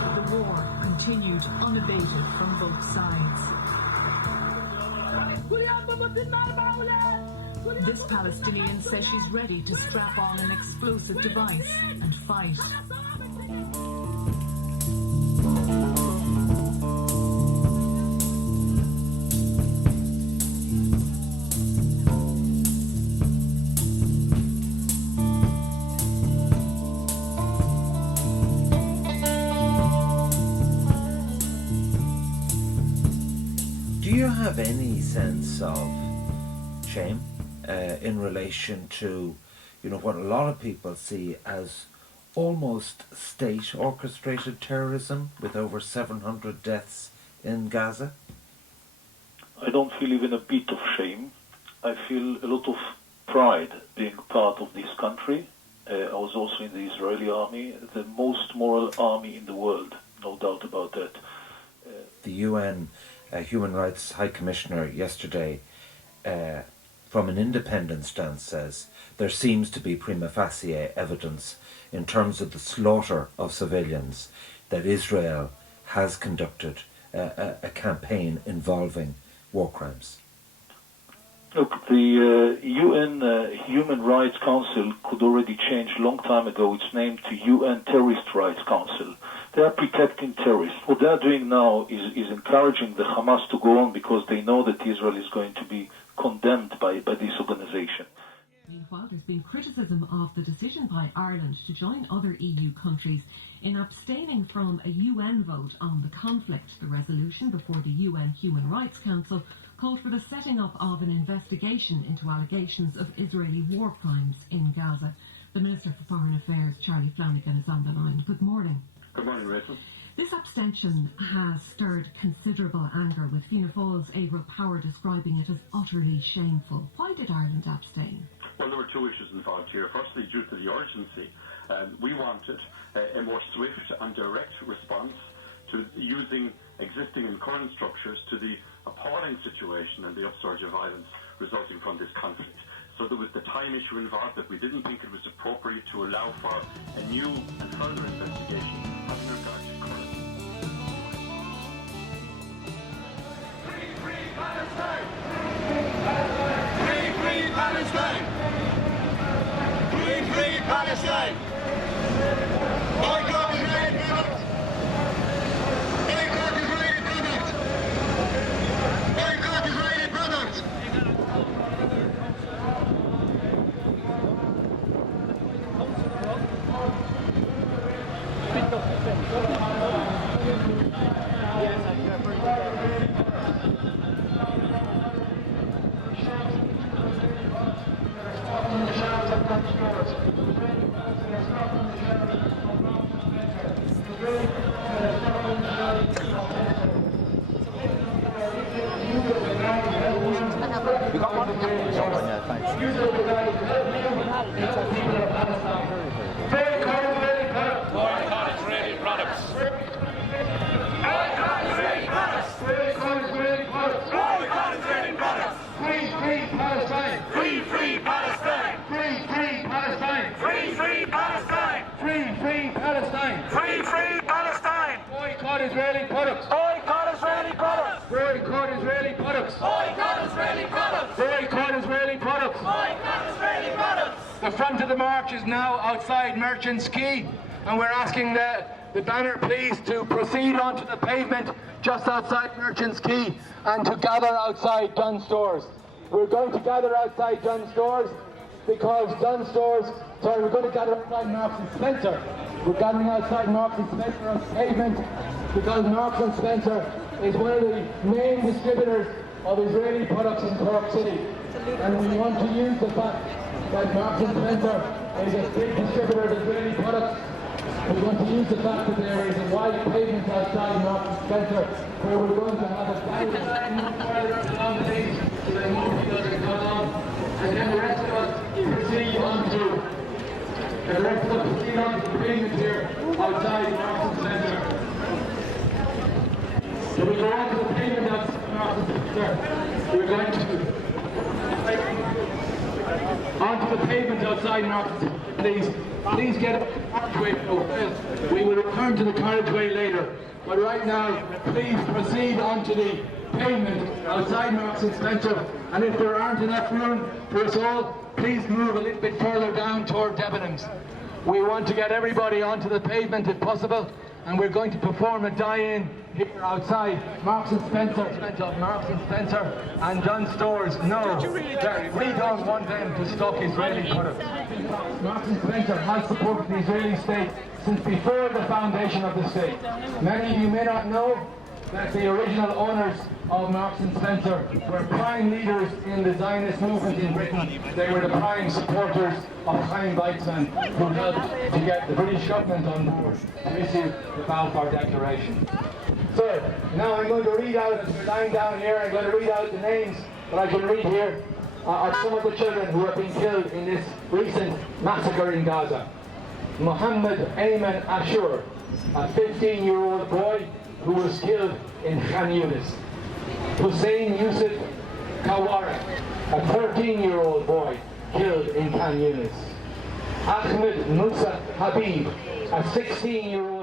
The war continued unabated from both sides. This Palestinian says she's ready to strap on an explosive device and fight. Do you have any sense of shame in relation to, what a lot of people see as almost state-orchestrated terrorism with over 700 deaths in Gaza? I don't feel even a bit of shame. I feel a lot of pride being part of this country. I was also in the Israeli army, the most moral army in the world, no doubt about that. The UN Human Rights High Commissioner yesterday, from an independent stance, says there seems to be prima facie evidence in terms of the slaughter of civilians that Israel has conducted a campaign involving war crimes. Look, the UN Human Rights Council could already change a long time ago its name to UN Terrorist Rights Council. They are protecting terrorists. What they are doing now is encouraging the Hamas to go on because they know that Israel is going to be condemned by this organization. Meanwhile, there's been criticism of the decision by Ireland to join other EU countries in abstaining from a UN vote on the conflict. The resolution before the UN Human Rights Council called for the setting up of an investigation into allegations of Israeli war crimes in Gaza. The Minister for Foreign Affairs, Charlie Flanagan, is on the line. Good morning. Good morning, Rachel. This abstention has stirred considerable anger, with Fianna Fáil's Eamon Power describing it as utterly shameful. Why did Ireland abstain? Well, there were two issues involved here. Firstly, due to the urgency, we wanted a more swift and direct response to using existing and current structures to the appalling situation and the upsurge of violence resulting from this conflict. So there was the time issue involved that we didn't think it was appropriate to allow for a new and further investigation having regard to current. Free, free Palestine! Free, free Palestine! Free, free Palestine! Boycott Israeli products! Boycott Israeli products! Boycott Israeli products! Boycott Israeli products! Boycott Israeli products! Boycott Israeli products! Boycott Israeli products! Boycott Israeli products! Boycott Israeli products! The front of the march is now outside Merchants Quay, and we're asking the banner please to proceed onto the pavement just outside Merchants Quay and to gather outside Dunn Stores. We're going to gather outside Dunn Stores because we're going to gather outside Marks and Spencer. We're gathering outside Marks and Spencer on the pavement because Marks and Spencer is one of the main distributors of Israeli products in Cork City. And we want to use the fact that Marks and Spencer is a big distributor of Israeli products. We want to use the fact that there is a wide pavement outside Marks and Spencer where we're going to have a gathering along the beach so that more people can come along. And then the rest of us proceed onto the pavement here outside Marks and Spencer. So we go onto the pavement outside Marks and Spencer. We're going to onto the pavement outside Marks and Spencer. Please get up the carriageway. We will return to the carriageway later. But right now, please proceed onto the pavement outside Marks and Spencer. And if there aren't enough room for us all, please move a little bit further down toward Debenhams. We want to get everybody onto the pavement if possible, and we're going to perform a die-in here outside Marks and Spencer, and John Stores. No, we don't want them to stock Israeli products. Marks and Spencer has supported the Israeli state since before the foundation of the state. Many of you may not know that the original owners of Marks and Spencer were prime leaders in the Zionist movement in Britain. They were the prime supporters of Chaim Weizmann, who helped to get the British government on board to issue the Balfour Declaration. So, now I'm going to read out, as we're lying down here, I'm going to read out the names that I can read here of some of the children who have been killed in this recent massacre in Gaza. Mohammed Ayman Ashur, a 15-year-old boy who was killed in Khan Yunis. Hussein Yusuf Kawara, a 13-year-old boy killed in Khan Yunis. Ahmed Musa Habib, a 16-year-old